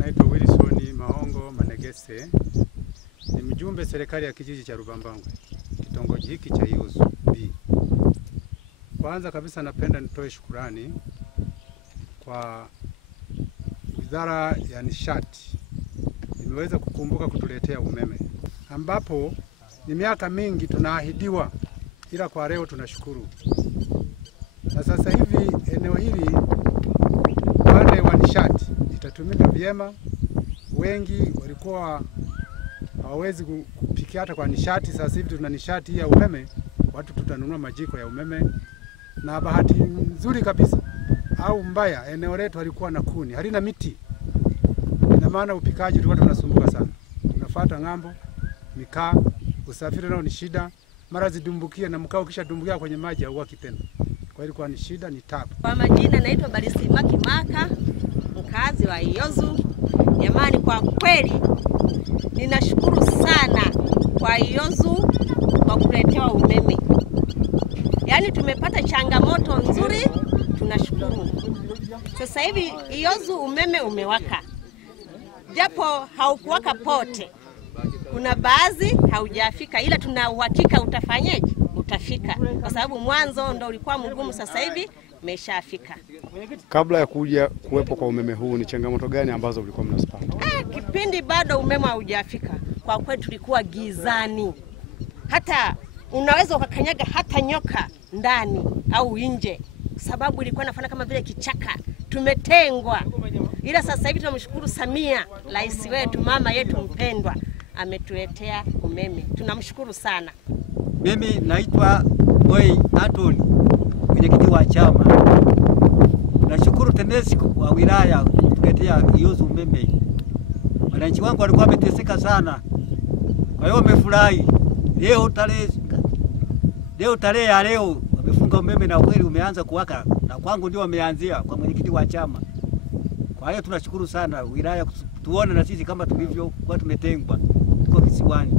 naitwa Wilson Mahongo Manegese. Ni mjumbe serikali ya kijiji cha Rubambangwe, kitongoji hiki cha Iyozu B. Kwanza kabisa napenda nitoe shukurani kwa Wizara ya Nishati. Imeweza kukumbuka kutuletea umeme, ambapo ni miaka mingi tunaahidiwa, ila kwa leo tunashukuru. Na sasa hivi eneo hili upande wa nishati itatumika vyema. Wengi walikuwa hawawezi kupikia hata kwa nishati. Sasa hivi tuna nishati ya umeme, watu tutanunua majiko ya umeme. Na bahati nzuri kabisa au mbaya, eneo letu halikuwa na kuni, halina miti. Na maana upikaji tulikuwa tunasumbuka sana. Tunafuata ng'ambo, mikaa, usafiri nao ni shida. Mara zidumbukie na mkao kisha dumbukia kwenye maji au kitendo. Kwa hiyo ni shida, ni tabu. Kwa majina naitwa Barisimaki Maka, mkazi wa Iyozu. Jamani, kwa kweli ninashukuru sana kwa Iyozu kwa kuletewa umeme. Yaani tumepata changamoto nzuri, tunashukuru. Sasa hivi Iyozu umeme umewaka. Japo haukuwaka pote. Kuna baadhi haujafika, ila tuna uhakika utafanyaje? Utafika. Kwa sababu mwanzo ndio ulikuwa mgumu, sasa hivi umeshafika. Kabla ya kuja kuwepo kwa umeme huu, ni changamoto gani ambazo mlikuwa mnazipata? Kipindi bado umeme haujafika, kwa kweli tulikuwa gizani. Hata unaweza ukakanyaga hata nyoka ndani au nje, sababu ilikuwa inafanya kama vile kichaka. Tumetengwa. Ila sasa hivi tunamshukuru Samia, rais wetu, mama yetu mpendwa, ametuletea umeme. Tunamshukuru sana. Mimi naitwa Boy Anthony, mwenyekiti wa chama. Nashukuru TANESCO wa wilaya kutuletea Iyozu umeme. Wananchi wangu walikuwa wameteseka sana. Kwa hiyo wamefurahi. Leo tarehe ya leo wamefunga umeme na kweli umeanza kuwaka, na kwangu ndio wameanzia kwa mwenyekiti wa chama. Kwa hiyo tunashukuru sana wilaya tuone na sisi kama tulivyo kwa tumetengwa tuko kisiwani.